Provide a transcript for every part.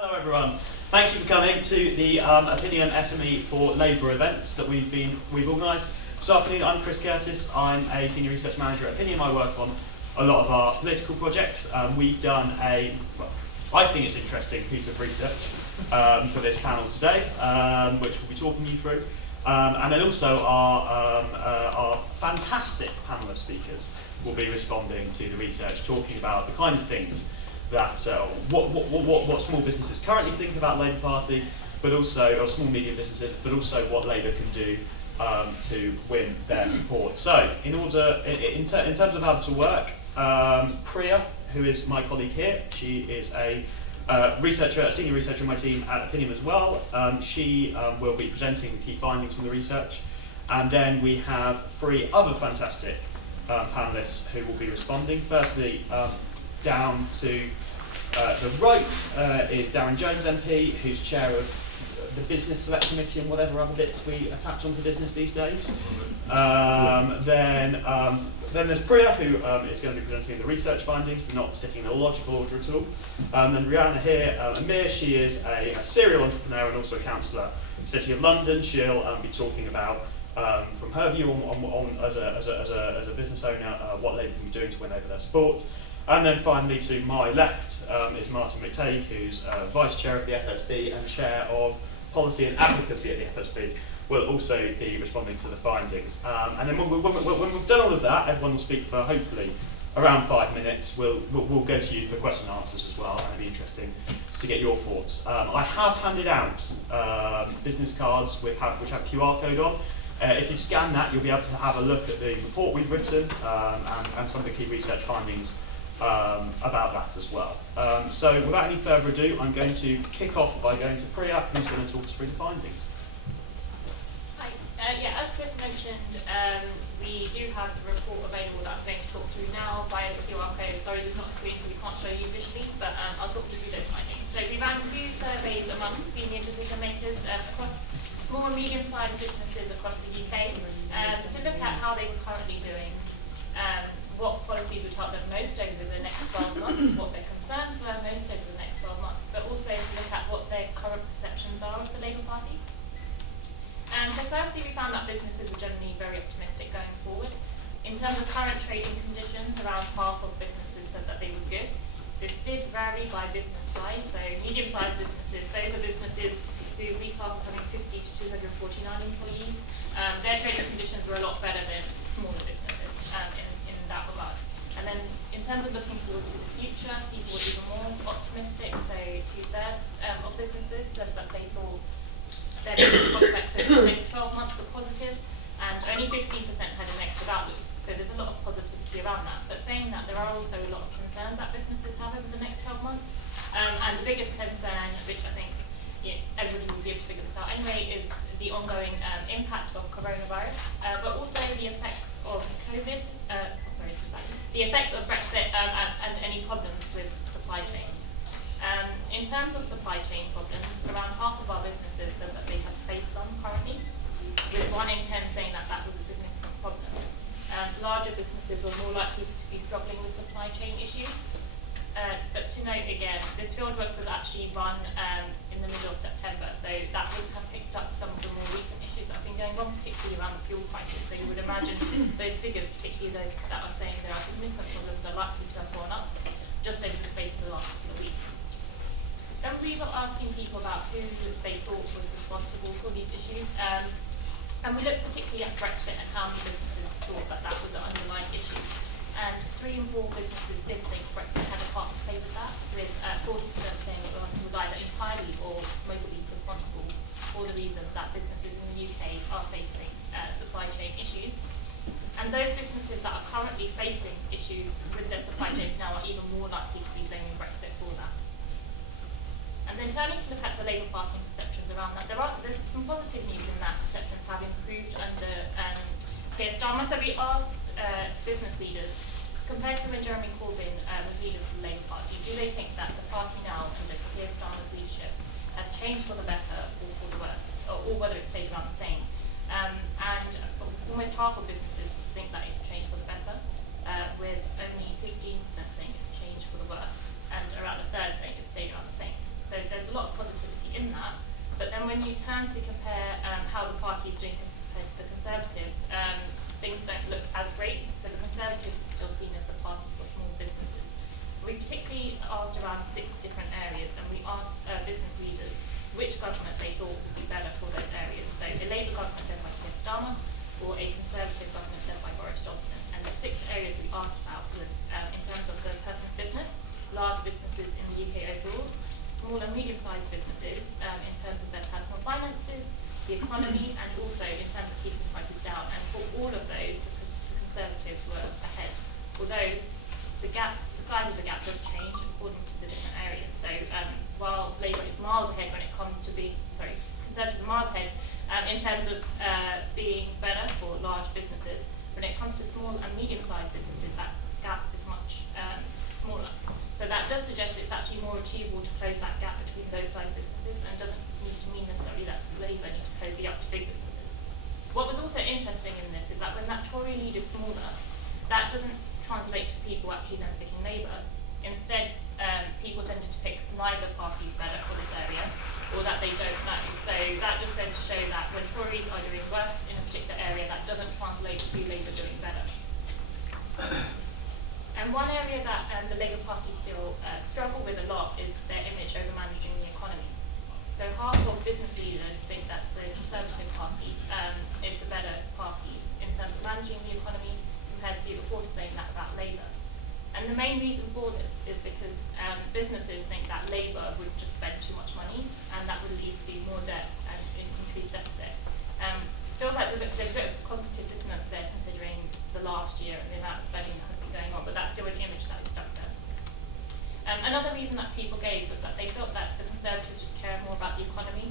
Hello everyone. Thank you for coming to the Opinion SME for Labour event that we've organised this afternoon. I'm Chris Curtis. I'm a senior research manager at Opinion. I work on a lot of our political projects. We've done I think it's an interesting piece of research for this panel today, which we'll be talking you through. And then also our fantastic panel of speakers will be responding to the research, talking about the kind of things that what small businesses currently think about Labour Party, but also or small medium businesses, but also what Labour can do to win their support. So, in terms of how this will work, Priya, who is my colleague here, she is a senior researcher in my team at Opinion as well. She will be presenting the key findings from the research, and then we have three other fantastic panellists who will be responding. Firstly, down to the right is Darren Jones MP, who's chair of the Business Select Committee and whatever other bits we attach onto business these days. Then there's Priya, who is going to be presenting the research findings, but not sitting in a logical order at all. Then Rihanna here, Amir, she is a serial entrepreneur and also a councillor in the City of London. She'll be talking about, from her view as a business owner, what Labour can be doing to win over their support. And then finally, to my left is Martin McTague, who's Vice Chair of the FSB and Chair of Policy and Advocacy at the FSB, will also be responding to the findings. And then when we've done all of that, everyone will speak for hopefully around 5 minutes. We'll go to you for question and answers as well, and it'll be interesting to get your thoughts. I have handed out business cards which have QR code on. If you scan that, you'll be able to have a look at the report we've written and some of the key research findings about that as well. So without any further ado, I'm going to kick off by going to Priya, who's going to talk us through the findings. Hi. As Chris mentioned, we do have the report available that I'm going to talk through now via the QR code. Sorry, there's not a screen, so we can't show you visually, but I'll talk you through those findings. So we ran 2 surveys amongst senior decision makers across small and medium-sized businesses across the UK to look at how they were currently doing, what policies would help them most over the next 12 months, what their concerns were most over the next 12 months, but also to look at what their current perceptions are of the Labour Party. So firstly, we found that businesses were generally very optimistic going forward. In terms of current trading conditions, around half of businesses said that they were good. This did vary by business size, so medium-sized businesses, those are businesses who recast having 50 to 249 employees. Their trading conditions were a lot better than smaller businesses in that regard. And then in terms of looking forward to the future, people were even more optimistic, so 2/3 of businesses said that they thought their business prospects over the next 12 months were positive, and only 15% had a negative outlook. So there's a lot of positivity around that. But saying that, there are also a lot of concerns that businesses have over the next 12 months. And the biggest concern, which I think everybody will be able to figure this out anyway, is the ongoing impact of coronavirus, but also the effects of COVID, the effects of Brexit and any problems with supply chains. In terms of supply chain problems, around half of our businesses said that they have faced some currently, with 1 in 10 saying that that was a significant problem. Larger businesses were more likely to be struggling with supply chain issues. But to note again, this fieldwork was actually run in the middle of September, so that would have picked up some of the more recent issues that have been going on, particularly around the fuel prices. So you would imagine those figures, particularly those that are saying there are significant problems, are likely to have gone up just over the space of the last couple of weeks. Then we were asking people about who they thought was responsible for these issues, and we looked particularly at Brexit and how many businesses thought that that was an underlying issue. And 3 in 4 businesses did think Brexit had a part to play with that, with 40% saying it was either entirely or mostly responsible for the reason that businesses in the UK are facing supply chain issues. And those businesses that are currently facing issues with their supply chains now are even more likely to be blaming Brexit for that. And then turning to look at the Labour Party perceptions around that, there's some positive news in that perceptions have improved under Keir Starmer. So we asked business leaders, compared to when Jeremy Corbyn was leader of the Labour Party, do they think that the party now under Keir Starmer's leadership has changed for the better or for the worse, or whether it's stayed around the same? And almost half of businesses think that it's changed for the better, with only 15% saying it's changed for the worse, and around 1/3 saying it's stayed around the same. So there's a when you turn to compare how the party is doing compared to the Conservatives, things don't look as great. So the Conservatives are still seen as the party for small businesses. So we particularly asked around 6 different areas, and we asked business leaders which government they thought would be better for those areas. So a Labour government led by Keir Starmer, or a Conservative government led by Boris Johnson. And the 6 areas we asked about was in terms of the person's business, large businesses in the UK overall, small and medium-sized businesses in terms of their personal finances, the economy, and also in terms of keeping prices down. And for all of those, the Conservatives were ahead, although the size of the gap does change according to the different areas. So while Labour is miles ahead when it comes to Conservatives are miles ahead in terms of being better for large businesses, when it comes to small and medium-sized businesses, that gap is much smaller. So that does suggest it's actually more achievable to close that gap between those size businesses, and doesn't need to mean necessarily that Labour needs to close the gap to big businesses. What was also interesting in this is that when that Tory lead is smaller, that doesn't translate to people actually then picking Labour. Instead, people tended to pick neither party's better for this area, or that they don't know. So that just goes to show that when Tories are doing worse in a particular area, that doesn't translate to Labour doing better. And one area that the Labour Party still struggle with a lot is their image over managing the economy. So half of business leaders think that the Conservative Party is the better party in terms of managing the economy, compared to a quarter saying that about Labour. And the main reason for this is because businesses think that Labour would just spend too much money, and that would lead to more debt and increased deficit. Feels like there's a bit of cognitive dissonance there, considering the last year and the amount of spending that has been going on, but that's still an image that is stuck there. Another reason that people gave was that they felt that the Conservatives just care more about the economy,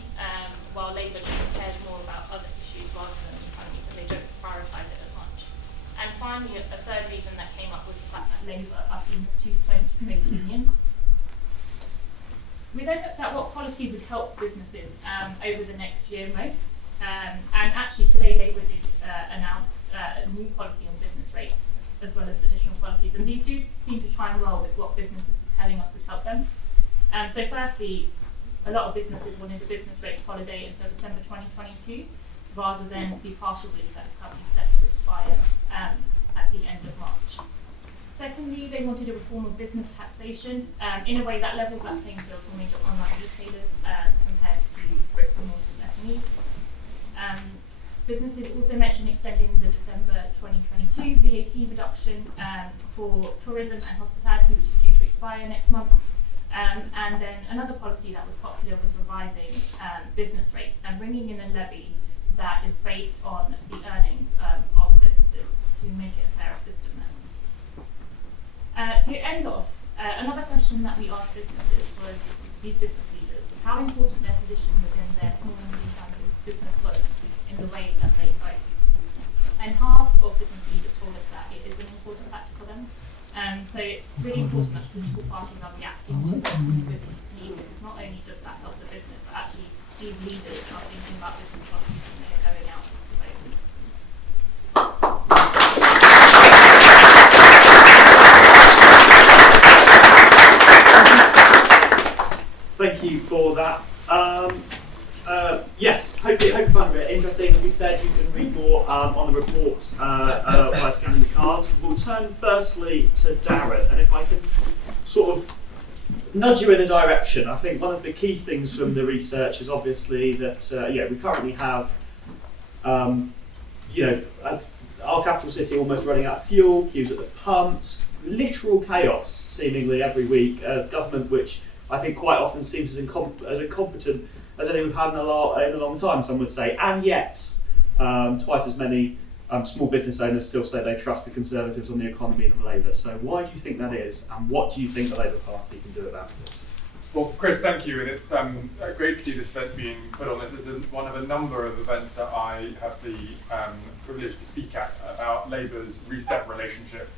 while Labour just cares more about other issues rather than the economy, so they don't prioritise it as much. And finally, a third reason that came up was the fact that Labour are seen as too close to trade unions. We then looked at what policies would help businesses over the next year most. And actually today Labour did announce a new policy on business rates, as well as additional policies. And these do seem to chime well with what businesses were telling us would help them. So firstly, a lot of businesses wanted a business rates holiday until December 2022, rather than the partial relief that is currently set to expire at the end of March. Secondly, they wanted a reform of business taxation in a way that levels that playing field for major online retailers compared to bricks and mortar SMEs. Businesses also mentioned extending the December 2022 VAT reduction for tourism and hospitality, which is due to expire next month. And then another policy that was popular was revising business rates and bringing in a levy that is based on the earnings of businesses to make it a fairer system then. To end off, another question that we asked businesses was, these business leaders, was how important their position within their small and medium-sized business was in the way that they vote. And half of business leaders told us that it is an important factor for them. So it's really important that political parties are reacting to what small business need, because not only does that help the business, but actually these leaders are thinking about business policies when they are going out to vote. Thank you for that. Yes, hope you found it interesting. As we said, you can read more on the report by scanning the cards. We'll turn firstly to Darren, and if I can sort of nudge you in a direction. I think one of the key things from the research is obviously that we currently have our capital city almost running out of fuel, queues at the pumps, literal chaos seemingly every week. Government which I think quite often seems as incompetent as anyone we've had in a long time, some would say, and yet twice as many small business owners still say they trust the Conservatives on the economy than Labour. So why do you think that is, and what do you think the Labour Party can do about it? Well, Chris, thank you, and it's great to see this event being put on. This is one of a number of events that I have the privilege to speak at about Labour's reset relationship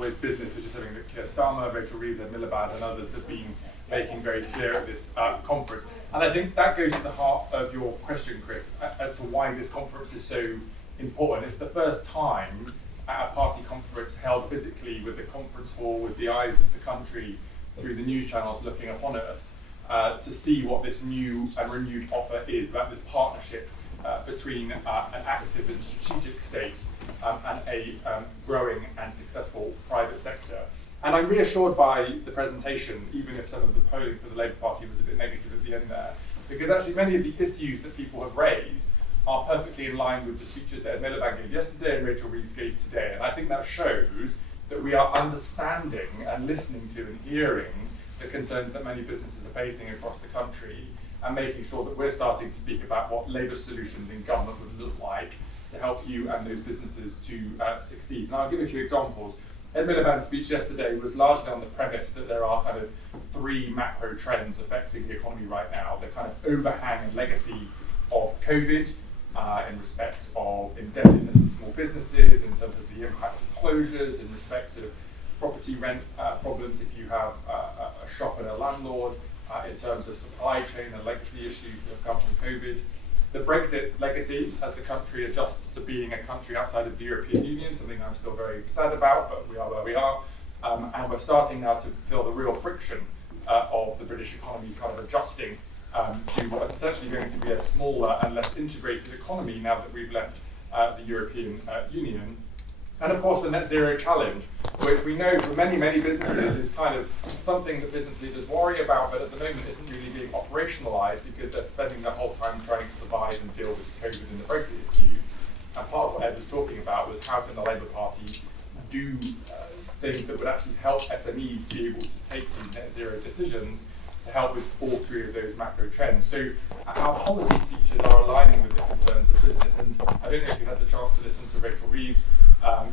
with business, which is something that Keir Starmer, Rachel Reeves, Ed Miliband and others have been making very clear at this conference. And I think that goes to the heart of your question, Chris, as to why this conference is so important. It's the first time at a party conference held physically with the conference hall, with the eyes of the country through the news channels looking upon us, to see what this new and renewed offer is about this partnership between an active and strategic state and a growing and successful private sector. And I'm reassured by the presentation, even if some of the polling for the Labour Party was a bit negative at the end there, because actually many of the issues that people have raised are perfectly in line with the speeches that Ed Miliband gave yesterday and Rachel Reeves gave today. And I think that shows that we are understanding and listening to and hearing the concerns that many businesses are facing across the country, and making sure that we're starting to speak about what Labour solutions in government would look like to help you and those businesses to succeed. And I'll give a few examples. Ed Miliband's speech yesterday was largely on the premise that there are kind of three macro trends affecting the economy right now. The kind of overhang and legacy of COVID in respect of indebtedness of small businesses, in terms of the impact of closures, in respect of property rent problems if you have a shop and a landlord, in terms of supply chain and legacy issues that have come from COVID. The Brexit legacy as the country adjusts to being a country outside of the European Union, something I'm still very sad about, but we are where we are. And we're starting now to feel the real friction of the British economy kind of adjusting to what is essentially going to be a smaller and less integrated economy now that we've left the European Union. And of course the net zero challenge, which we know for many, many businesses is kind of something that business leaders worry about, but at the moment isn't really being operationalised because they're spending their whole time trying to survive and deal with COVID and the Brexit issues. And part of what Ed was talking about was how can the Labour Party do things that would actually help SMEs be able to take these net zero decisions to help with all three of those macro trends. So our policy speeches are aligning with the concerns of business. And I don't know if you had the chance to listen to Rachel Reeves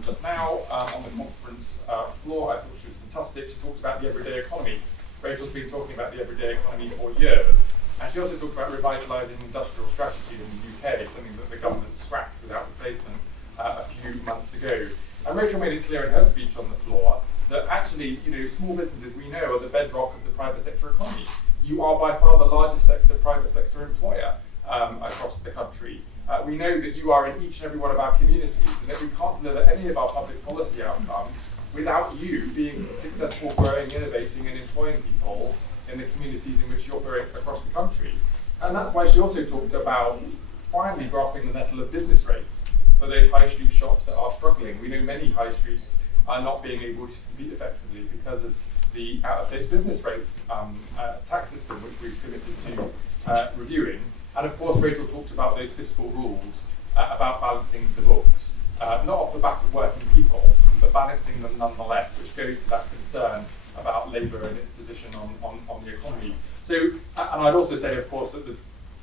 just now on the conference floor. I thought she was fantastic. She talked about the everyday economy. Rachel's been talking about the everyday economy for years. And she also talked about revitalising industrial strategy in the UK, something that the government scrapped without replacement a few months ago. And Rachel made it clear in her speech on the floor that actually, small businesses we know are the bedrock of the private sector economy. You are by far the largest private sector employer across the country. We know that you are in each and every one of our communities, and that we can't deliver any of our public policy outcomes without you being successful, growing, innovating, and employing people in the communities in which you operate across the country. And that's why she also talked about finally grasping the nettle of business rates for those high street shops that are struggling. We know many high streets are not being able to compete effectively because of the out-of-date business rates tax system, which we've committed to reviewing. And of course, Rachel talked about those fiscal rules, about balancing the books, not off the back of working people, but balancing them nonetheless, which goes to that concern about Labour and its position on the economy. So, and I'd also say, of course, that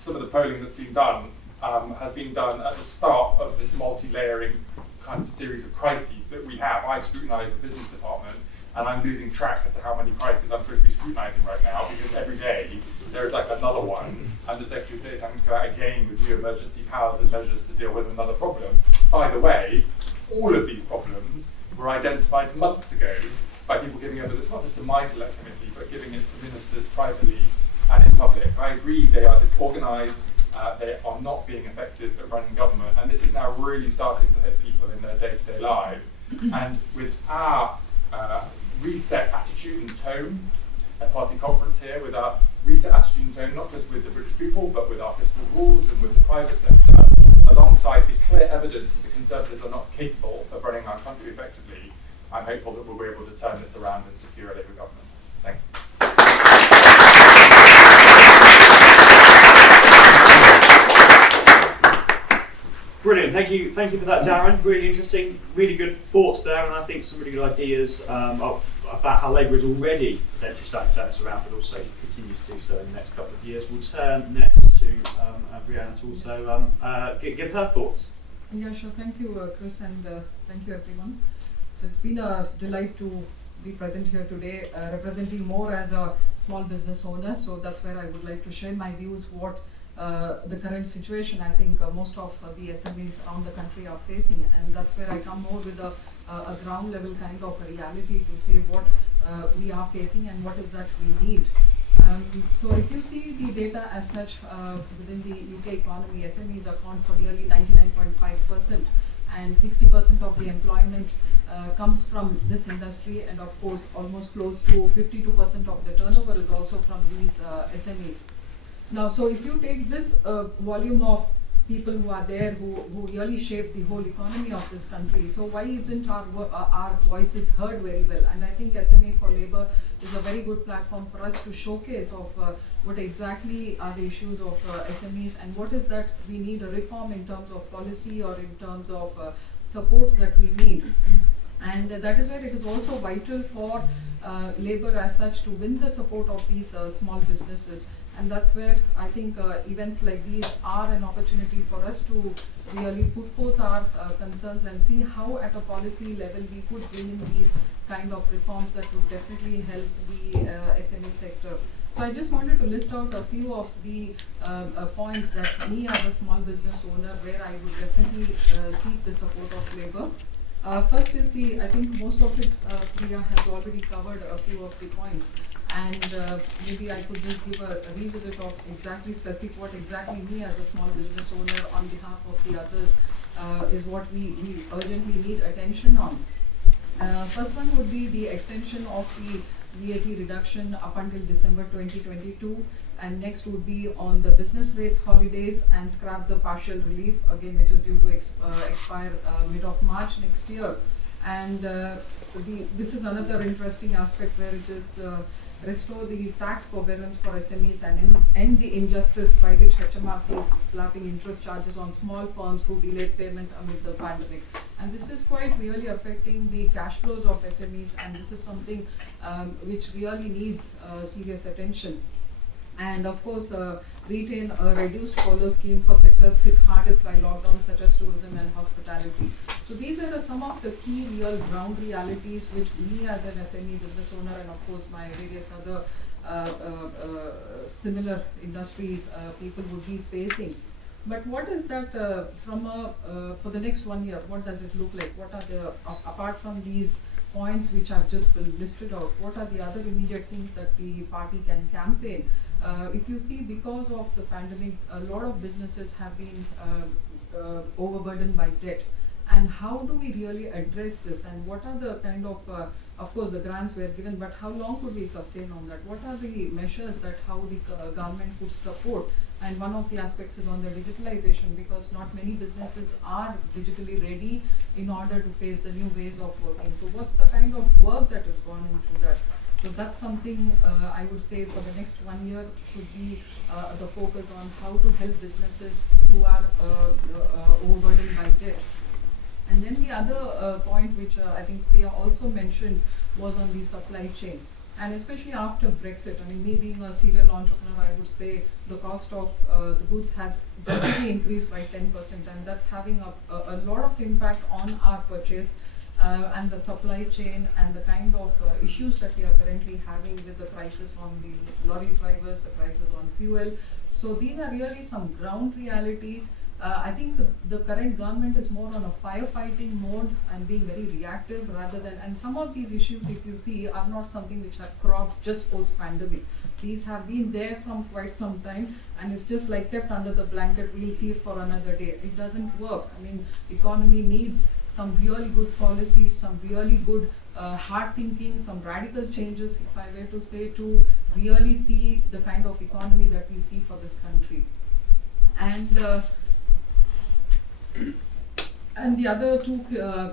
some of the polling that's been done has been done at the start of this multi-layering kind of series of crises that we have. I scrutinise the business department, and I'm losing track as to how many crises I'm supposed to be scrutinising right now, because every day there is like another one, and the Secretary of State is having to go out again with new emergency powers and measures to deal with another problem. By the way, all of these problems were identified months ago by people giving evidence, not just to my select committee, but giving it to ministers privately and in public. I agree they are disorganised, they are not being effective at running government, and this is now really starting to hit people in their day-to-day lives. And with our reset attitude and tone at party conference here, with our reset attitude and tone, not just with the British people, but with our fiscal rules and with the private sector, alongside the clear evidence the Conservatives are not capable of running our country effectively, I'm hopeful that we'll be able to turn this around and secure a Labour government. Thanks. Brilliant, thank you for that, Darren. Really interesting, really good thoughts there, and I think some really good ideas about how Labour is already potentially starting to turn this around, but also continue to do so in the next couple of years. We'll turn next to Brianna to also give her thoughts. Yeah, sure. Thank you, Chris, and thank you, everyone. So it's been a delight to be present here today, representing more as a small business owner. So that's where I would like to share my views, what the current situation I think most of the SMEs around the country are facing, and that's where I come more with a ground level kind of a reality to say what we are facing and what is that we need. So if you see the data as such within the UK economy, SMEs account for nearly 99.5%, and 60% of the employment comes from this industry, and of course almost close to 52% of the turnover is also from these SMEs. Now, so if you take this volume of people who are there who really shape the whole economy of this country, so why isn't our voices heard very well? And I think SMA for Labour is a very good platform for us to showcase of what exactly are the issues of SMEs, and what is that we need a reform in terms of policy or in terms of support that we need. And that is where it is also vital for Labour as such to win the support of these small businesses. And that's where I think events like these are an opportunity for us to really put forth our concerns and see how at a policy level we could bring in these kind of reforms that would definitely help the SME sector. So I just wanted to list out a few of the points that me as a small business owner, where I would definitely seek the support of Labour. First is I think most of it Priya has already covered a few of the points, and maybe I could just give a revisit of exactly specific what exactly me as a small business owner on behalf of the others is what we urgently need attention on. First one would be the extension of the VAT reduction up until December 2022, and next would be on the business rates holidays and scrap the partial relief again, which is due to expire mid of March next year. And this is another interesting aspect where it is restore the tax forbearance for SMEs and end the injustice by which HMRC is slapping interest charges on small firms who delayed payment amid the pandemic. And this is quite really affecting the cash flows of SMEs, and this is something which really needs serious attention. And of course, retain a reduced furlough scheme for sectors hit hardest by lockdown, such as tourism and hospitality. So these are some of the key real ground realities which me as an SME business owner, and of course my various other similar industry people would be facing. But what is that for the next 1 year, what does it look like? What are the, apart from these points which I've just listed out, what are the other immediate things that the party can campaign? If you see, because of the pandemic, a lot of businesses have been overburdened by debt. And how do we really address this? And what are the kind of course the grants were given, but how long could we sustain on that? What are the measures that how the government could support? And one of the aspects is on the digitalization, because not many businesses are digitally ready in order to face the new ways of working. So what's the kind of work that has gone into that? So that's something I would say for the next 1 year should be the focus on how to help businesses who are overburdened by debt. And then the other point which I think Priya also mentioned was on the supply chain. And especially after Brexit, I mean, me being a serial entrepreneur, I would say the cost of the goods has definitely increased by 10%, and that's having a lot of impact on our purchase and the supply chain and the kind of issues that we are currently having with the prices on the lorry drivers, the prices on fuel. So these are really some ground realities. I think the current government is more on a firefighting mode and being very reactive rather than, and some of these issues, if you see, are not something which have cropped just post-pandemic. These have been there from quite some time, and it's just like kept under the blanket, we'll see it for another day. It doesn't work. I mean, economy needs some really good policies, some really good hard thinking, some radical changes, if I were to say, to really see the kind of economy that we see for this country. And the other two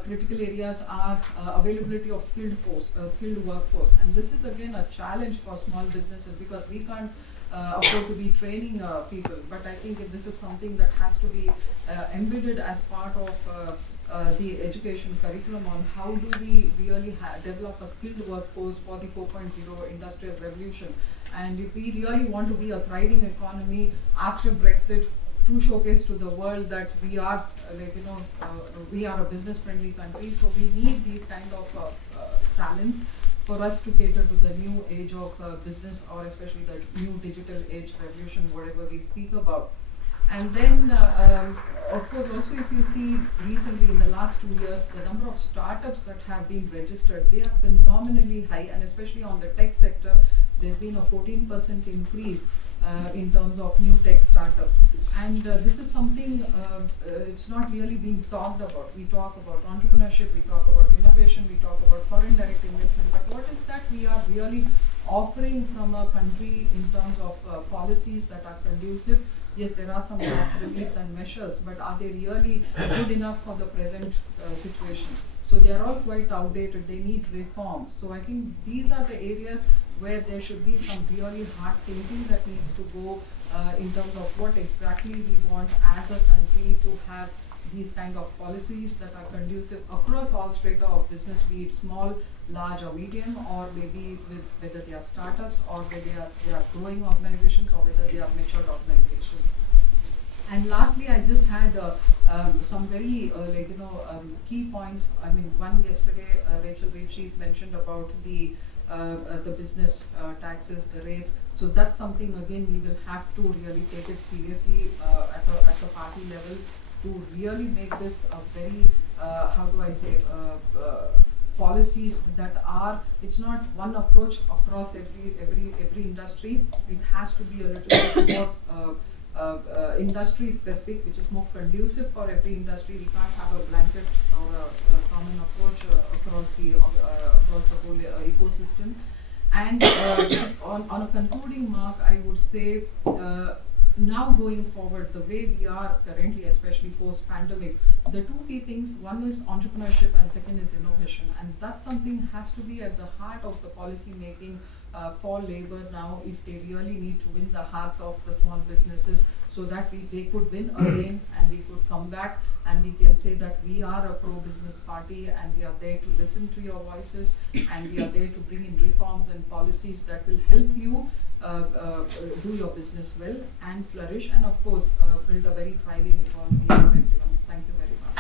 critical areas are availability of skilled workforce. And this is again a challenge for small businesses, because we can't afford to be training people. But I think this is something that has to be embedded as part of the education curriculum on how do we really develop a skilled workforce for the 4.0 industrial revolution. And if we really want to be a thriving economy after Brexit, to showcase to the world that we are we are a business friendly country, so we need these kind of talents for us to cater to the new age of business, or especially the new digital age revolution, whatever we speak about. And then of course also, if you see recently in the last 2 years, the number of startups that have been registered, they are phenomenally high, and especially on the tech sector there's been a 14% increase in terms of new tech startups. And this is something it's not really being talked about. We talk about entrepreneurship, we talk about innovation, we talk about foreign direct investment, but what is that we are really offering from a country in terms of policies that are conducive? Yes, there are some tax reliefs and measures, but are they really good enough for the present situation? So they are all quite outdated, they need reforms. So I think these are the areas where there should be some really hard thinking that needs to go in terms of what exactly we want as a country to have these kind of policies that are conducive across all strata of business, be it small, large or medium, or maybe with whether they are startups or whether they are growing organizations or whether they are matured organizations. And lastly, I just had some very key points. I mean, one yesterday, Rachel Reed, she's mentioned about the business taxes, the rates. So that's something again we will have to really take it seriously at the party level to really make this a very policies that are, it's not one approach across every industry. It has to be a little bit more industry specific, which is more conducive for every industry. We can't have a blanket or a common approach across the whole ecosystem. And on a concluding mark, I would say now going forward, the way we are currently, especially post-pandemic, the two key things, one is entrepreneurship and second is innovation. And that's something has to be at the heart of the policy making for labor now, if they really need to win the hearts of the small businesses, so that they could win again and we could come back and we can say that we are a pro-business party and we are there to listen to your voices and we are there to bring in reforms and policies that will help you do your business well and flourish, and of course build a very thriving economy for everyone. Thank you very much.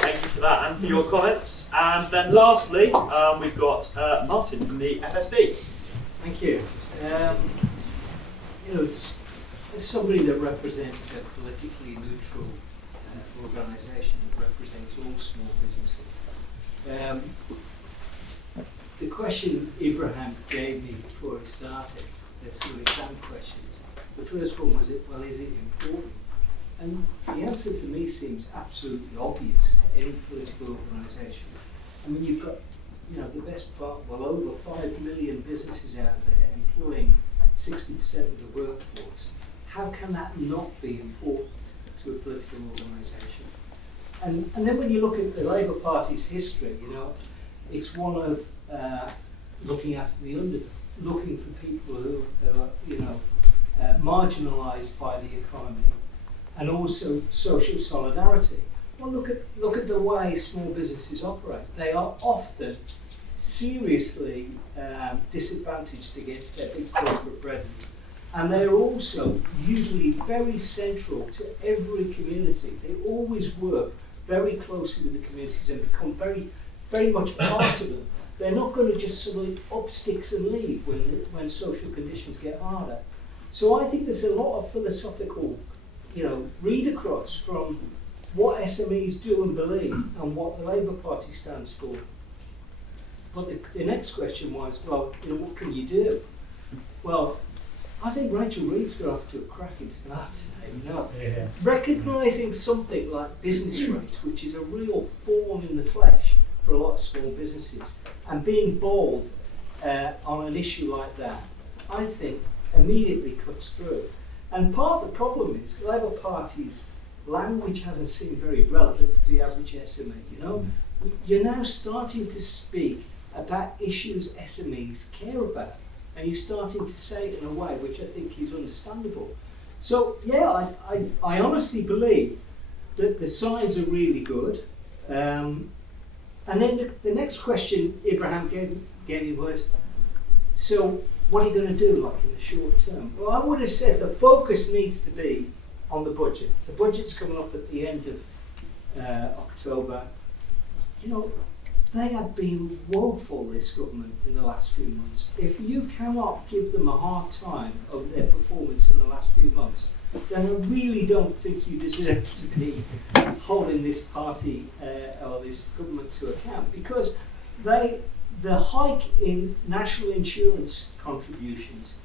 Thank you for that and for your comments. And then lastly, we've got Martin from the FSB. Thank you. As somebody that represents a politically neutral organisation that represents all small businesses, the question Ibrahim gave me before he started, there's two exam questions. The first one was, is it important? And the answer to me seems absolutely obvious to any political organisation. I mean, you've got, the best part, over 5 million businesses out there employing 60% of the workforce. How can that not be important to a political organisation? And then when you look at the Labour Party's history, it's one of looking after the underdog, looking for people who are, marginalised by the economy, and also social solidarity. Well, look at the way small businesses operate. They are often seriously disadvantaged against their big corporate brethren. And they are also usually very central to every community. They always work very closely with the communities and become very, very much part of them. They're not going to just suddenly up sticks and leave when social conditions get harder. So I think there's a lot of philosophical, read across from what SMEs do and believe and what the Labour Party stands for. But the next question was, what can you do? Well, I think Rachel Reeves got off to a cracking start today, Recognising something like business rates, which is a real thorn in the flesh for a lot of small businesses, and being bold on an issue like that, I think immediately cuts through. And part of the problem is the Labour Party's language hasn't seemed very relevant to the average SME. You're now starting to speak about issues SMEs care about, and you're starting to say it in a way which I think is understandable. So I honestly believe that the signs are really good. And then the next question Ibrahim gave me was, so what are you going to do in the short term? Well, I would have said the focus needs to be on the budget. The budget's coming up at the end of October. They have been woeful, this government, in the last few months. If you cannot give them a hard time over their performance in the last few months, then I really don't think you deserve to be holding this party or this government to account, because the hike in national insurance contributions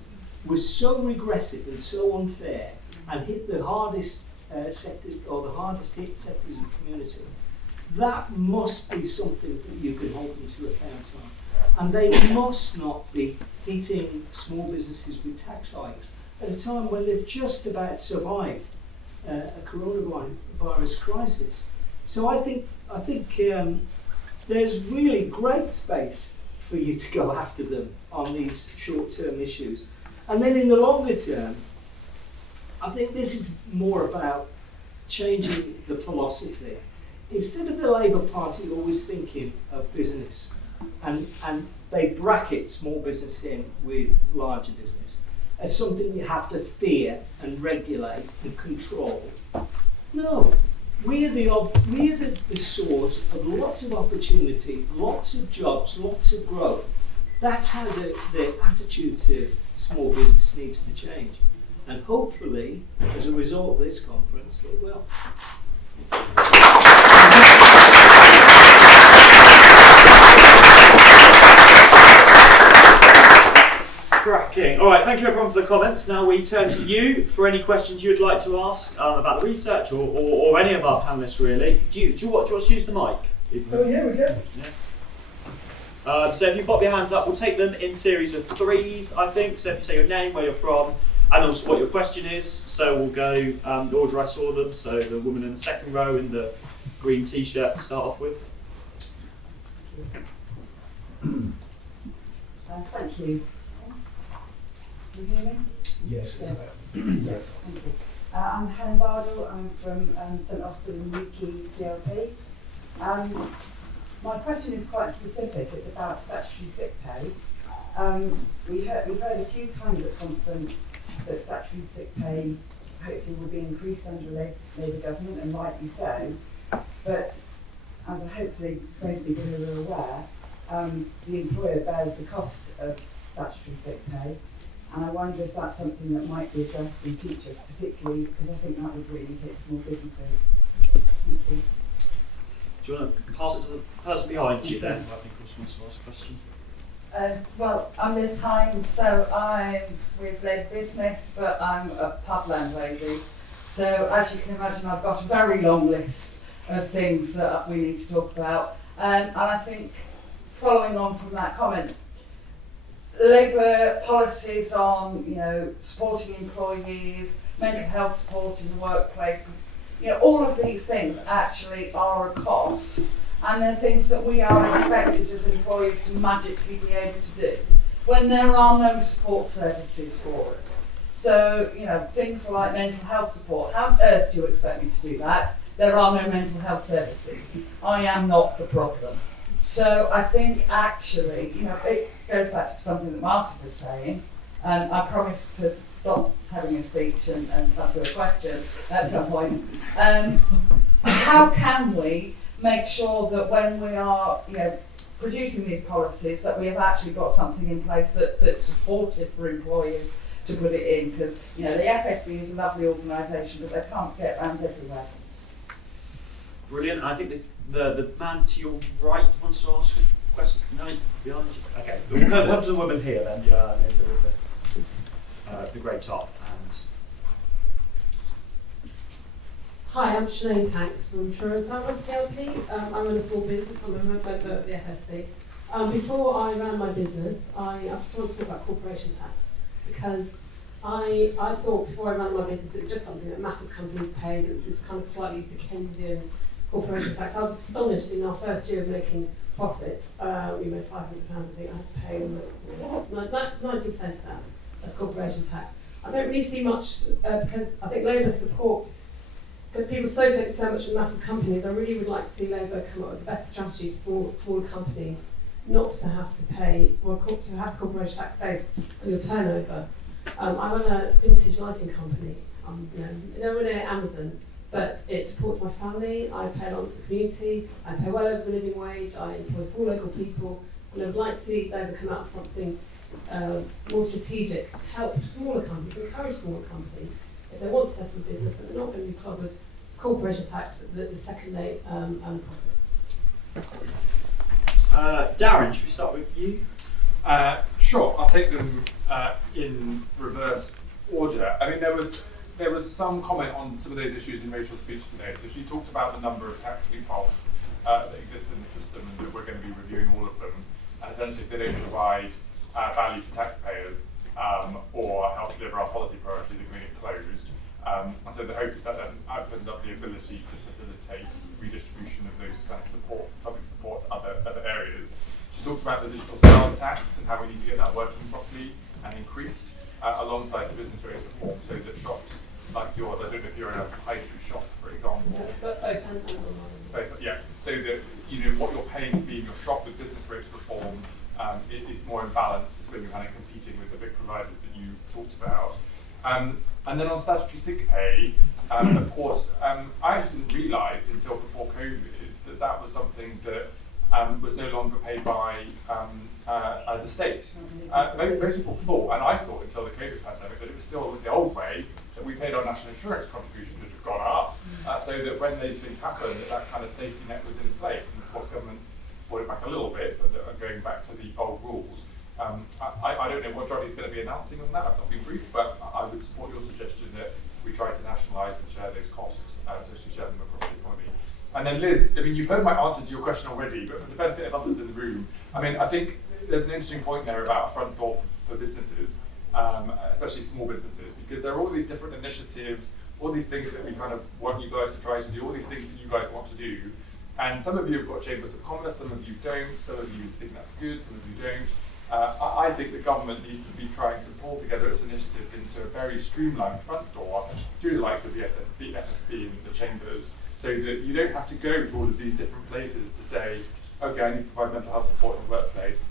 was so regressive and so unfair and hit the hardest sectors, or the hardest hit sectors of the community. That must be something that you can hold them to account on. And they must not be hitting small businesses with tax hikes at a time when they've just about survived a coronavirus crisis. So I think there's really great space for you to go after them on these short-term issues. And then in the longer term, I think this is more about changing the philosophy. Instead of the Labour Party always thinking of business, and they bracket small business in with larger business as something you have to fear and regulate and control. No, we're the source of lots of opportunity, lots of jobs, lots of growth. That's how the attitude to small business needs to change. And hopefully, as a result of this conference, it will. Cracking. All right, thank you everyone for the comments. Now we turn to you for any questions you'd like to ask about the research or any of our panellists really. Do you want to use the mic? Oh yeah, we can. Yeah. So if you pop your hands up, we'll take them in series of 3s, I think. So if you say your name, where you're from, and also what your question is. So we'll go the order I saw them. So the woman in the second row in the green t-shirt to start off with. Thank you. Can you hear me? Yes. Yeah. Yes. Thank you. I'm Helen Bardell. I'm from St Austin, Newquay, CLP. My question is quite specific. It's about statutory sick pay. We've heard a few times at conference that statutory sick pay hopefully will be increased under Labour government, and rightly so. But as hopefully most people who are aware, the employer bears the cost of statutory sick pay. And I wonder if that's something that might be addressed in future, particularly because I think that would really hit small businesses. Thank you. Do you want to pass it to the person behind you then? I think Chris wants to ask a question. Well, I'm Liz Hine, so I'm with Labour Business, but I'm a pub landlady. So as you can imagine, I've got a very long list of things that we need to talk about. And I think, following on from that comment, Labour policies on, supporting employees, mental health support in the workplace, all of these things actually are a cost, and they're things that we are expected as employees to magically be able to do when there are no support services for us. So, things like mental health support, how on earth do you expect me to do that? There are no mental health services. I am not the problem. So I think actually, it goes back to something that Martin was saying, and I promised to stop having a speech and answer a question at some point. How can we make sure that when we are, producing these policies, that we have actually got something in place that's supportive for employers to put it in? Because the FSB is a lovely organisation, but they can't get around everywhere. Brilliant. I think the man to your right wants to ask a question. No, behind you. Okay, we'll come to the woman here then. The grey top. And hi, I'm Sinead Hanks from Truro Power CLP. I run a small business. I'm a member of the FSB. Before I ran my business, I just want to talk about corporation tax, because I thought before I ran my business it was just something that massive companies paid. It was kind of slightly Dickensian corporation tax. I was astonished in our first year of making profit. We made £500, I think. I had to pay almost 90% of that as corporation tax. I don't really see much because I think Labour support, because people associate so much with massive companies. I really would like to see Labour come up with a better strategy for smaller companies, not to have to pay, or to have corporation tax based on your turnover. I run a vintage lighting company. Nowhere near Amazon, but it supports my family. I pay a lot to the community. I pay well over the living wage. I employ 4 local people, and I would like to see Labour come out with something more strategic to help smaller companies, encourage smaller companies. If they want to set up a business, that they're not going to be clobbered corporation tax the second they earn profits. Darren, should we start with you? Sure, I'll take them in reverse order. I mean, there was some comment on some of those issues in Rachel's speech today. So she talked about the number of tax loopholes that exist in the system, and that we're going to be reviewing all of them. And essentially, if they don't provide value for taxpayers or help deliver our policy priorities, they're going to get closed. And so the hope is that then opens up the ability to facilitate redistribution of those kind of public support to other areas. She talks about the digital sales tax and how we need to get that working properly and increased alongside the business rates reform, so that shops like yours, I don't know if you're in a high street shop, for example. But both and online. Both, yeah. So that what you're paying to be in your shop with business rates reform is more in balance when you're kind of competing with the big providers that you talked about. And then on statutory sick pay, of course, I actually didn't realise until before COVID that was something that was no longer paid by the state. Most people thought, and I thought until the COVID pandemic, that it was still the old way that we paid our national insurance contributions, which have gone up, so that when these things happen, that kind of safety net was in place. And of course, government brought it back a little bit, but going back to the old rules. I don't know what Johnny's going to be announcing on that. I've not been briefed, but I would support your suggestion that we try to nationalise and share those costs, especially share them across the economy. And then Liz, I mean, you've heard my answer to your question already, but for the benefit of others in the room, I mean, I think there's an interesting point there about a front door for businesses, especially small businesses, because there are all these different initiatives, all these things that we kind of want you guys to try to do, all these things that you guys want to do. And some of you have got chambers of commerce, some of you don't, some of you think that's good, some of you don't. I think the government needs to be trying to pull together its initiatives into a very streamlined front door through the likes of the FSB and the chambers, so that you don't have to go to all of these different places to say, okay, I need to provide mental health support in the workplace.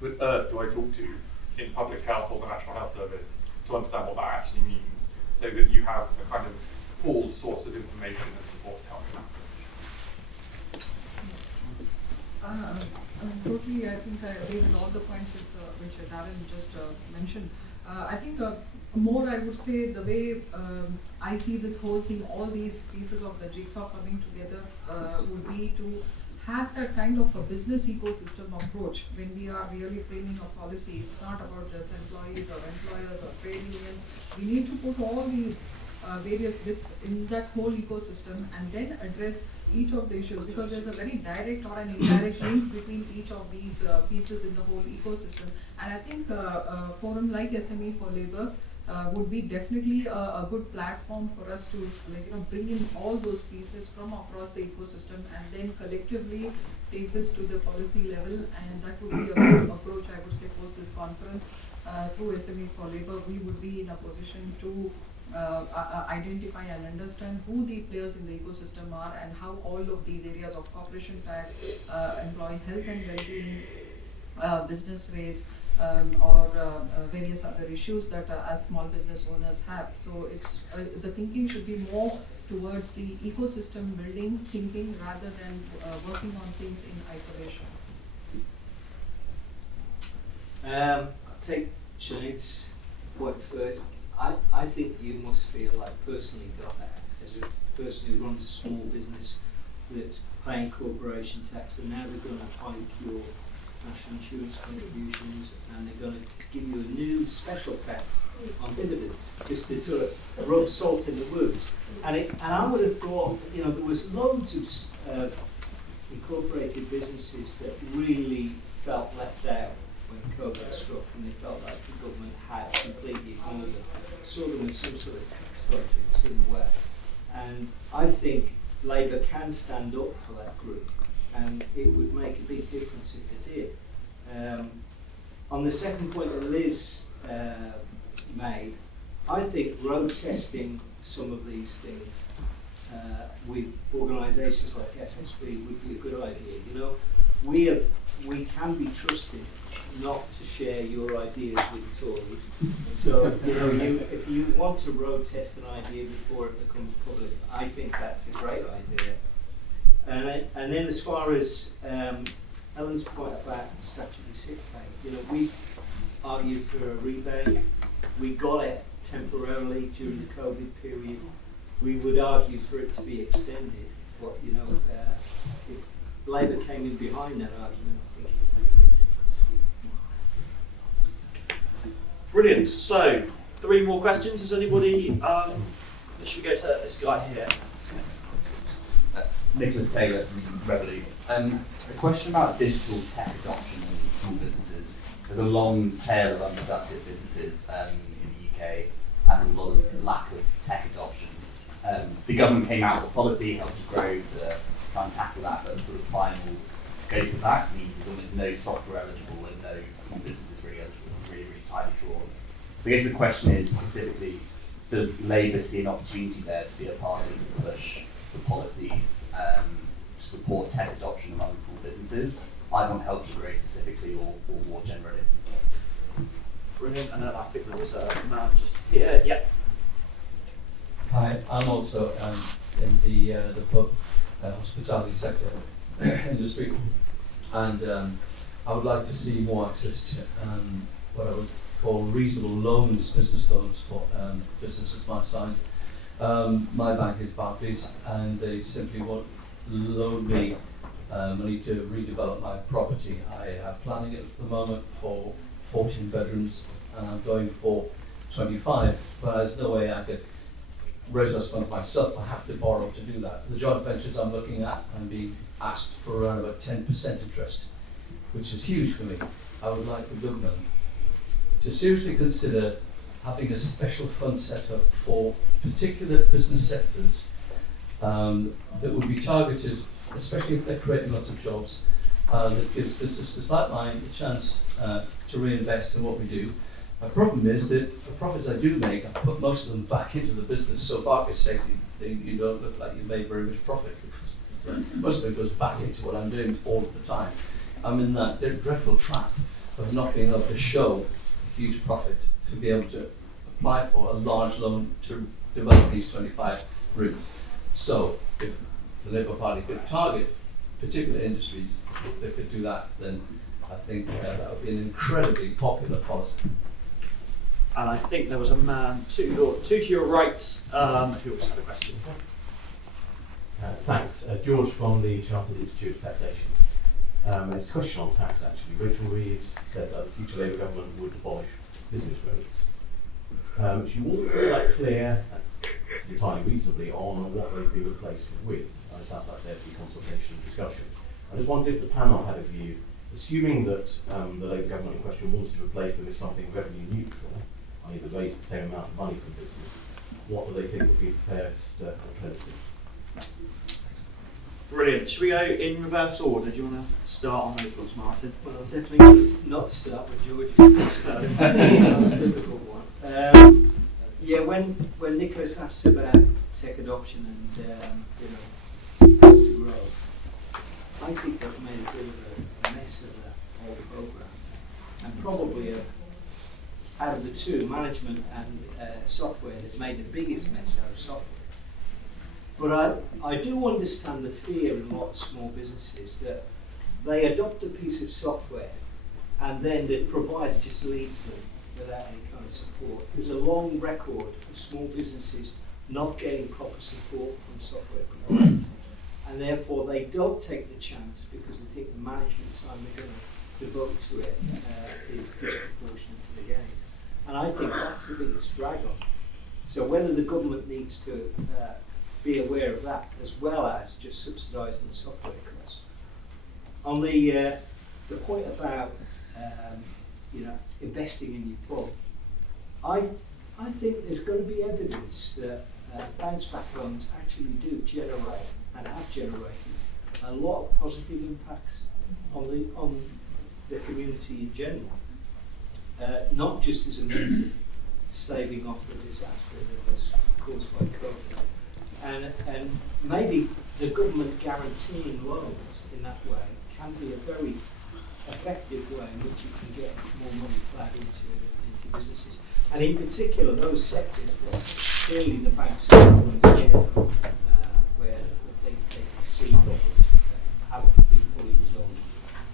Who on earth do I talk to in public health or the National Health Service to understand what that actually means, so that you have a kind of pooled source of information and support to help you. Totally, I think I agree with all the points which Darren just mentioned. I think more I would say the way I see this whole thing, all these pieces of the jigsaw coming together would be to have that kind of a business ecosystem approach when we are really framing a policy. It's not about just employees or employers or trade unions. We need to put all these various bits in that whole ecosystem and then address each of the issues, because there's a very direct or an indirect link between each of these pieces in the whole ecosystem. And I think a forum like SME for Labour would be definitely a good platform for us to bring in all those pieces from across the ecosystem and then collectively take this to the policy level. And that would be a good approach, I would say, post this conference. Through SME for Labour, we would be in a position to identify and understand who the players in the ecosystem are and how all of these areas of corporation tax, employee health and well-being, business rates, or various other issues that as small business owners have. So it's the thinking should be more towards the ecosystem building thinking rather than working on things in isolation. I'll take Sinead's point first. I think you must feel like personally got that as a person who runs a small business that's paying corporation tax, and now they're going to hike your national insurance contributions and they're going to give you a new special tax on dividends, just to sort of rub salt in the wounds. And I would have thought, there was loads of incorporated businesses that really felt left out when COVID struck, and they felt like the government had completely ignored them. Saw them as some sort of tax dodgers in the West. And I think Labour can stand up for that group, and it would make a big difference if they did. On the second point that Liz made, I think road testing some of these things with organisations like FSB would be a good idea. We can be trusted not to share your ideas with the Tories. So, if you want to road test an idea before it becomes public, I think that's a great idea. And then as far as Ellen's point about statutory sick pay, we argued for a rebate. We got it temporarily during the COVID period. We would argue for it to be extended, but Labour came in behind that argument, I think it would make a big difference. Brilliant. So, 3 more questions. Is anybody? Should we go to this guy here? Nicholas Taylor from Revolut. A question about digital tech adoption in small businesses. There's a long tail of unproductive businesses in the UK and a lot of lack of tech adoption. The government came out with a policy, helped grow to try and tackle that, but the sort of final scope of that means there's almost no software eligible and no small businesses really eligible. It's really, really tightly drawn. So I guess the question is specifically, does Labour see an opportunity there to be a party to push the policies to support tech adoption among small businesses, either on Help to Grow specifically or more generally? Brilliant. And I think there was a man just here. Yeah. Hi, I'm also in the pub hospitality sector industry, and I would like to see more access to what I would call reasonable loans, business loans for businesses my size. My bank is Barclays, and they simply won't loan me money to redevelop my property. I have planning at the moment for 14 bedrooms, and I'm going for 25, but there's no way I could raise those funds myself. I have to borrow to do that. The joint ventures I'm looking at, I'm being asked for around about 10% interest, which is huge for me. I would like the government to seriously consider having a special fund set up for particular business sectors that would be targeted, especially if they're creating lots of jobs, that gives businesses like mine a chance to reinvest in what we do. My problem is that the profits I do make, I put most of them back into the business, so Barclays say you don't look like you made very much profit, because most of it goes back into what I'm doing all of the time. I'm in that dreadful trap of not being able to show a huge profit to be able to apply for a large loan to develop these 25 rooms. So if the Labour Party could target particular industries, if they could do that, then I think that would be an incredibly popular policy. And I think there was a man two to your right who also had a question. Thanks. George from the Chartered Institute of Taxation. It's a question on tax actually. Rachel Reeves said that the future Labour government would abolish business rates. She wasn't all that clear, entirely reasonably, on what they'd be replaced with. It sounds like there'd be consultation and discussion. I just wondered if the panel had a view, assuming that the Labour government in question wanted to replace them with something revenue neutral, i.e. that raised the same amount of money from business, what do they think would be the fairest alternative? Brilliant. Should we go in reverse order? Do you want to start on those ones, Martin? Well, I'll definitely not start with George's first. The most difficult one. Yeah, when Nicholas asks about tech adoption and how to grow, I think they've made a bit of a mess of that whole program, and probably out of the two, management and software, they've made the biggest mess out of software. But I do understand the fear in a lot of small businesses that they adopt a piece of software and then the provider just leaves them without any kind of support. There's a long record of small businesses not getting proper support from software providers, and therefore they don't take the chance because they think the management time they're going to devote to it is disproportionate to the gains. And I think that's the biggest drag on. So whether the government needs to be aware of that as well as just subsidising the software costs. On the point about investing in your pub, I think there's going to be evidence that bounce back loans actually do generate and have generated a lot of positive impacts on the community in general, not just as a means of staving off the disaster that was caused by COVID. And maybe the government guaranteeing loans in that way can be a very effective way in which you can get more money back into businesses. And in particular, those sectors that clearly the banks are going to get where they see problems that haven't been fully resolved.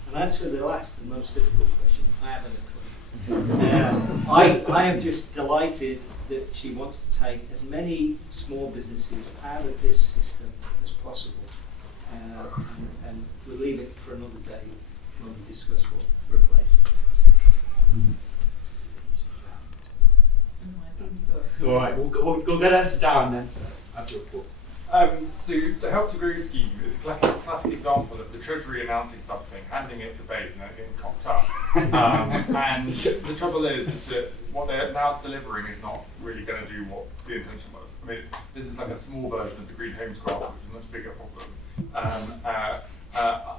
And as for the most difficult question, I haven't a clue. I am just delighted that she wants to take as many small businesses out of this system as possible. and we'll leave it for another day when we discuss what replaces it. All right, we'll get down to Darren then. After your report. So the Help to Grow scheme is a classic example of the Treasury announcing something, handing it to base, and then it getting cocked up. And the trouble is that what they're now delivering is not really going to do what the intention was. I mean, this is like a small version of the Green Homes Grant, which is a much bigger problem.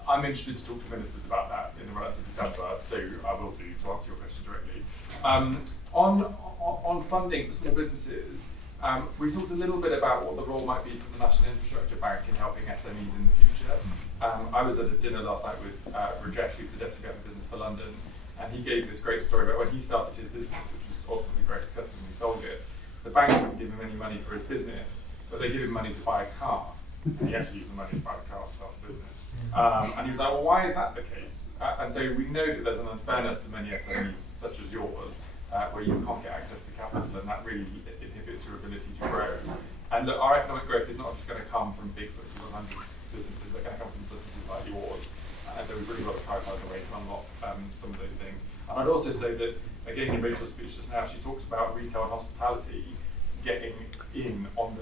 I'm interested to talk to ministers about that in the run up to December, so I will do to answer your question directly. On funding for small businesses, we talked a little bit about what the role might be for the National Infrastructure Bank in helping SMEs in the future. I was at a dinner last night with Rajesh, who's the Deputy Governor of Business for London, and he gave this great story about when he started his business, which was ultimately very successful when he sold it. The bank wouldn't give him any money for his business, but they give him money to buy a car. And he actually used the money to buy the car to start the business. And he was like, well, why is that the case? And so we know that there's an unfairness to many SMEs, such as yours, where you can't get access to capital, and that really inhibits your ability to grow. And look, our economic growth is not just going to come from big FTSE 100 businesses, they're going to come from businesses like yours. And so we've really got to prioritise a way to unlock some of those things. And I'd also say that, again, in Rachel's speech just now, she talks about retail and hospitality getting in on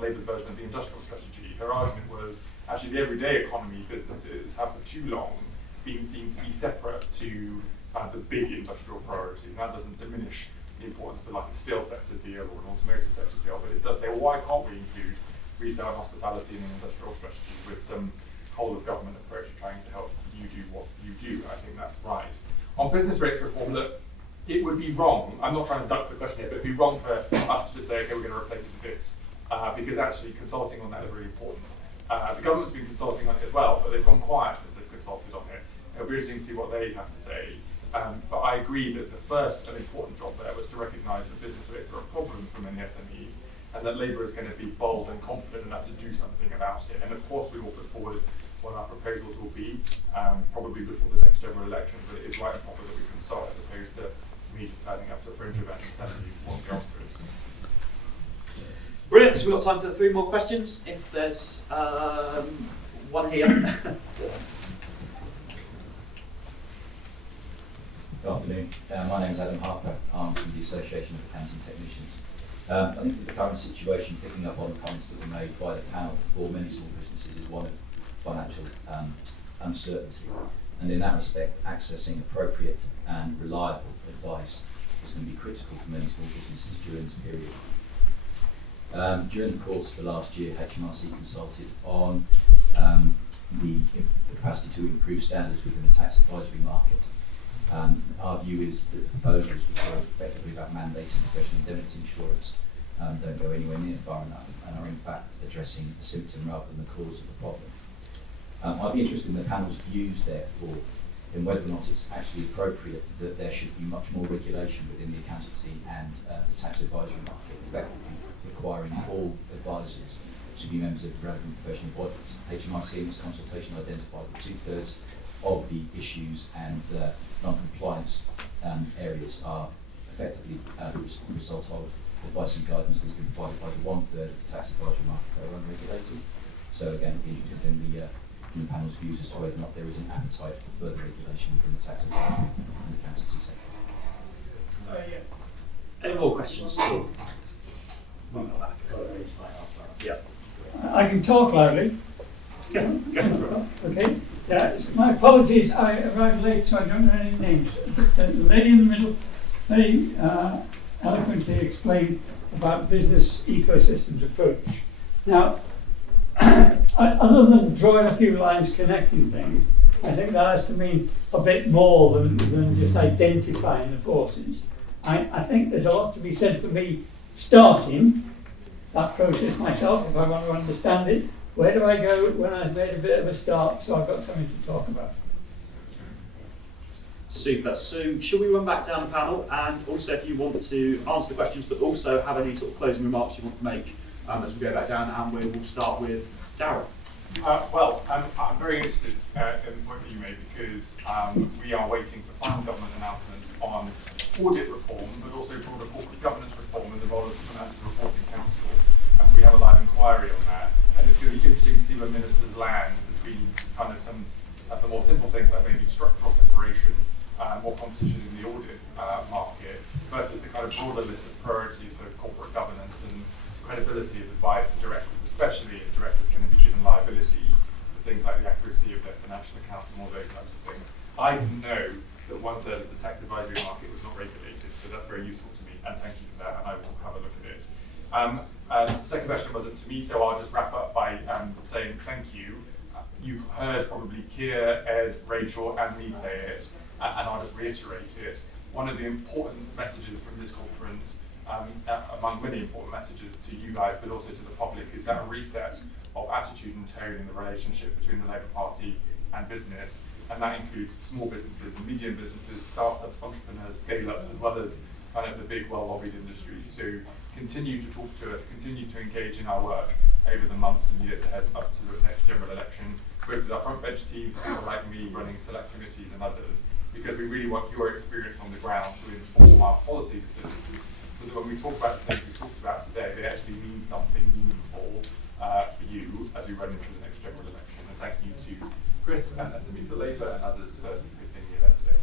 Labour's version of the industrial strategy. Her argument was, actually, the everyday economy businesses have for too long been seen to be separate to the big industrial priorities, and that doesn't diminish the importance of like a steel sector deal or an automotive sector deal, but it does say, well, why can't we include retail and hospitality in an industrial strategy with some whole of government approach of trying to help you do what you do? I think that's right. On business rates reform, look, it would be wrong, I'm not trying to duck the question here, but it would be wrong for us to just say, okay, we're going to replace it with this, because actually consulting on that is really important. The government's been consulting on it as well, but they've gone quiet as they've consulted on it. It'll be interesting to see what they have to say. But I agree that the first and important job there was to recognise that business rates are a problem for many SMEs, and that Labour is going to be bold and confident enough to do something about it. And of course we will put forward what our proposals will be, probably before the next general election, but it is right and proper that we consult as opposed to me just turning up to a fringe event and telling you what the answer is. Brilliant, so we've got time for 3 more questions. If there's one here. Good afternoon. My name is Adam Harper. I'm from the Association of Accounting Technicians. I think that the current situation, picking up on the comments that were made by the panel for many small businesses, is one of financial uncertainty. And in that respect, accessing appropriate and reliable advice is going to be critical for many small businesses during this period. During the course of the last year, HMRC consulted on the capacity to improve standards within the tax advisory market. Our view is that the proposals, which are effectively about mandating professional indemnity insurance, don't go anywhere near far enough and are in fact addressing the symptom rather than the cause of the problem. I'd be interested in the panel's views, therefore, in whether or not it's actually appropriate that there should be much more regulation within the accountancy and the tax advisory market, effectively requiring all advisors to be members of the relevant professional bodies. HMRC in its consultation identified that 2/3 of the issues and non-compliance areas are effectively the result of advice and guidance that's been provided by the 1/3 of the tax advisory market that are unregulated. So again, I'd be interested in the panel's views as to whether or not there is an appetite for further regulation within the tax advisory and accountancy sector. Any more questions? Yeah. I can talk loudly. Okay. Yeah, my apologies, I arrived late, so I don't know any names. The lady in the middle very eloquently explained about business ecosystems approach. Now, other than drawing a few lines connecting things, I think that has to mean a bit more than just identifying the forces. I think there's a lot to be said for me starting that process myself if I want to understand it. Where do I go when I've made a bit of a start so I've got something to talk about? Super. So shall we run back down the panel, and also if you want to answer the questions but also have any sort of closing remarks you want to make as we go back down, and we will start with Darren. I'm very interested in the point that you made, because we are waiting for final government announcements on audit reform, but also broader corporate governance reform and the role of the Financial Reporting Council. And we have a live inquiry on that. And it's going to be interesting to see where ministers land between kind of some of the more simple things like maybe structural separation, more competition in the audit market, versus the kind of broader list of priorities for corporate governance and credibility of advice for directors, especially if directors are going to be given liability for things like the accuracy of their financial accounts and all those types of things. I didn't know that 1/3 of the tax advisory market was not regulated, so that's very useful to me, and thank you for that, and I will have a look at it. The second question wasn't to me, so I'll just wrap up by saying thank you. You've heard probably Keir, Ed, Rachel, and me say it, and I'll just reiterate it. One of the important messages from this conference, among many important messages to you guys, but also to the public, is that a reset of attitude and tone in the relationship between the Labour Party and business, and that includes small businesses and medium businesses, startups, entrepreneurs, scale-ups, as well as kind of the big, well-lobbied industries. So continue to talk to us, continue to engage in our work over the months and years ahead up to the next general election, both with our front bench team, people like me running select committees and others, because we really want your experience on the ground to inform our policy decisions, so that when we talk about the things we talked about today, they actually mean something meaningful for you as we run into the next general election. And thank you to Chris and SME for Labour and others for being here today.